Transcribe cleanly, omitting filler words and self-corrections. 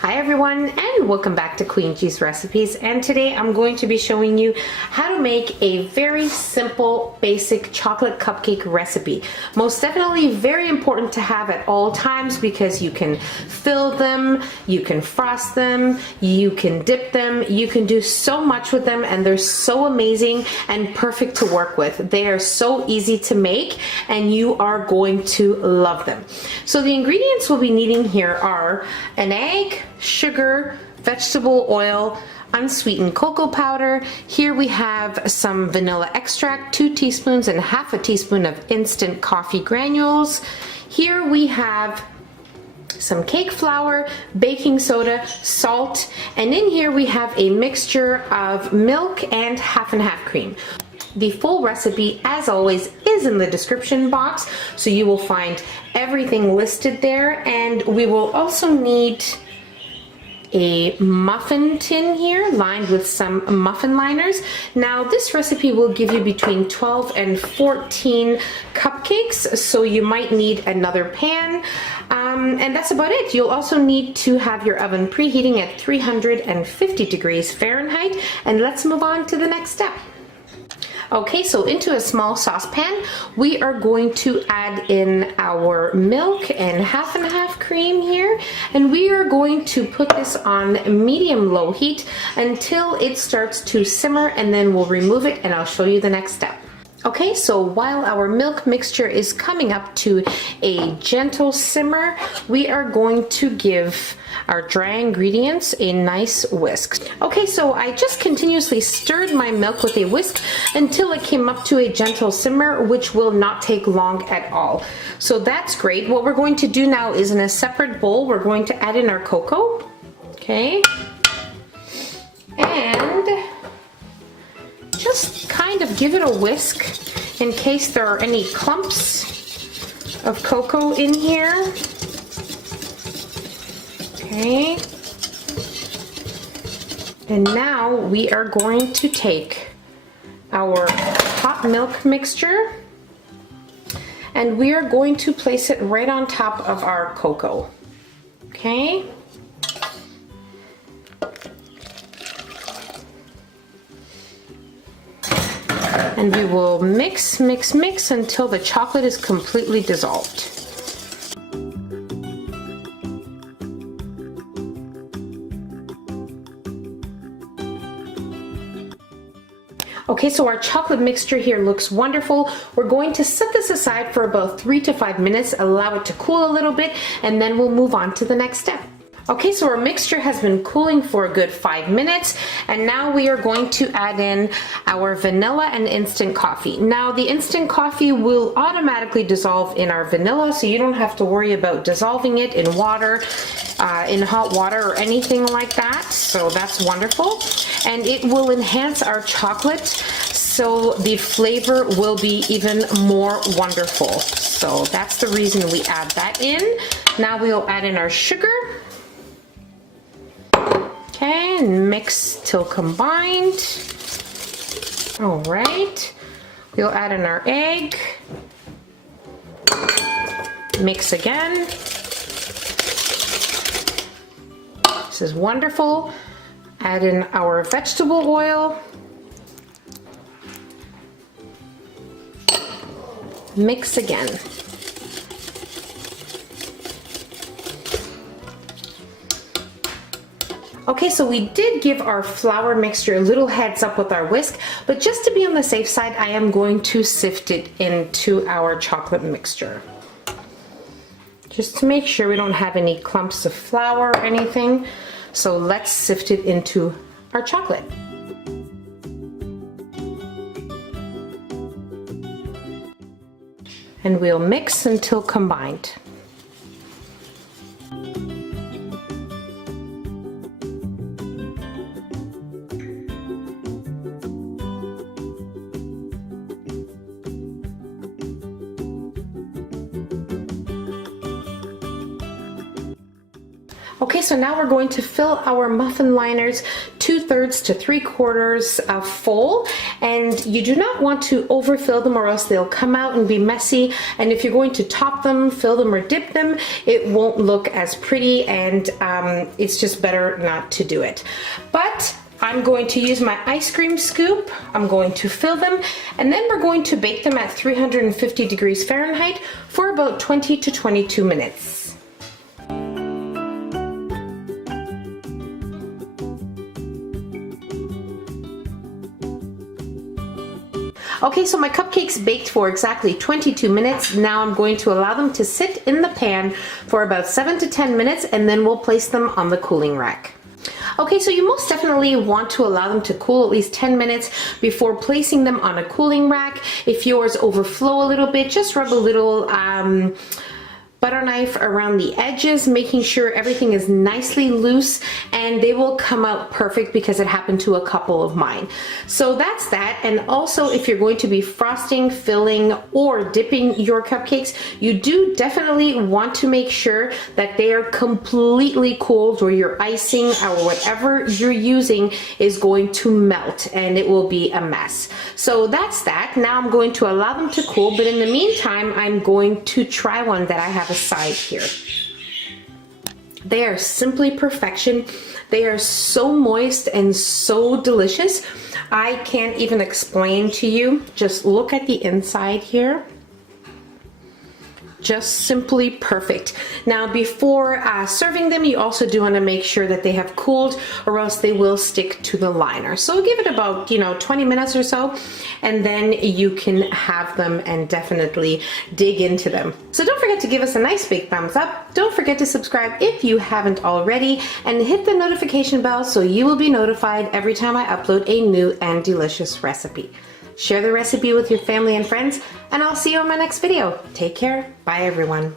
Hi everyone, and welcome back to Queen G's Recipes, and today I'm going to be showing you how to make a very simple basic chocolate cupcake recipe. Most definitely very important to have at all times because you can fill them, you can frost them, you can dip them, you can do so much with them, and they're so amazing and perfect to work with. They are so easy to make and you are going to love them. So the ingredients we'll be needing here are an egg, sugar, vegetable oil, unsweetened cocoa powder. Here we have some vanilla extract, 2 teaspoons and half a teaspoon of instant coffee granules. Here we have some cake flour, baking soda, salt, and in here we have a mixture of milk and half cream. The full recipe, as always, is in the description box, so you will find everything listed there, and we will also need a muffin tin here lined with some muffin liners. Now this recipe will give you between 12 and 14 cupcakes, so you might need another pan, and that's about it. You'll also need to have your oven preheating at 350 degrees Fahrenheit, and let's move on to the next step. Okay, so into a small saucepan, we are going to add in our milk and half cream here, and we are going to put this on medium-low heat until it starts to simmer, and then we'll remove it and I'll show you the next step. Okay, so while our milk mixture is coming up to a gentle simmer, we are going to give our dry ingredients a nice whisk. Okay, so I just continuously stirred my milk with a whisk until it came up to a gentle simmer, which will not take long at all. So that's great. What we're going to do now is in a separate bowl, we're going to add in our cocoa. Okay, and just kind of give it a whisk in case there are any clumps of cocoa in here. Okay. And now we are going to take our hot milk mixture and we are going to place it right on top of our cocoa. Okay. And we will mix until the chocolate is completely dissolved. Okay, so our chocolate mixture here looks wonderful. We're going to set this aside for about 3 to 5 minutes, allow it to cool a little bit, and then we'll move on to the next step. Okay, so our mixture has been cooling for a good 5 minutes, and now we are going to add in our vanilla and instant coffee. Now the instant coffee will automatically dissolve in our vanilla, so you don't have to worry about dissolving it in water, in hot water or anything like that, so that's wonderful. And it will enhance our chocolate, so the flavor will be even more wonderful. So that's the reason we add that in. Now we'll add in our sugar. Okay, and mix till combined. All right, we'll add in our egg. Mix again. This is wonderful. Add in our vegetable oil. Mix again. Okay, so we did give our flour mixture a little heads up with our whisk, but just to be on the safe side, I am going to sift it into our chocolate mixture. Just to make sure we don't have any clumps of flour or anything. So let's sift it into our chocolate. And we'll mix until combined. Okay, so now we're going to fill our muffin liners 2/3 to 3/4 full, and you do not want to overfill them or else they'll come out and be messy. And if you're going to top them, fill them, or dip them, it won't look as pretty, and it's just better not to do it. But I'm going to use my ice cream scoop. I'm going to fill them, and then we're going to bake them at 350 degrees Fahrenheit for about 20 to 22 minutes. Okay, so my cupcakes baked for exactly 22 minutes. Now I'm going to allow them to sit in the pan for about 7 to 10 minutes, and then we'll place them on the cooling rack. Okay, so you most definitely want to allow them to cool at least 10 minutes before placing them on a cooling rack. If yours overflow a little bit, just rub a little butter knife around the edges, making sure everything is nicely loose, and they will come out perfect because it happened to a couple of mine. So that's that. And also, if you're going to be frosting, filling, or dipping your cupcakes, you do definitely want to make sure that they are completely cooled, or your icing or whatever you're using is going to melt and it will be a mess. So that's that. Now I'm going to allow them to cool, but in the meantime, I'm going to try one that I have aside here. They are simply perfection. They are so moist and so delicious. I can't even explain to you. Just look at the inside here. Just simply perfect. Now before serving them, you also do want to make sure that they have cooled, or else they will stick to the liner. So give it about 20 minutes or so, and then you can have them and definitely dig into them. So don't forget to give us a nice big thumbs up. Don't forget to subscribe if you haven't already, and hit the notification bell so you will be notified every time I upload a new and delicious recipe. Share the recipe with your family and friends, and I'll see you in my next video. Take care. Bye, everyone.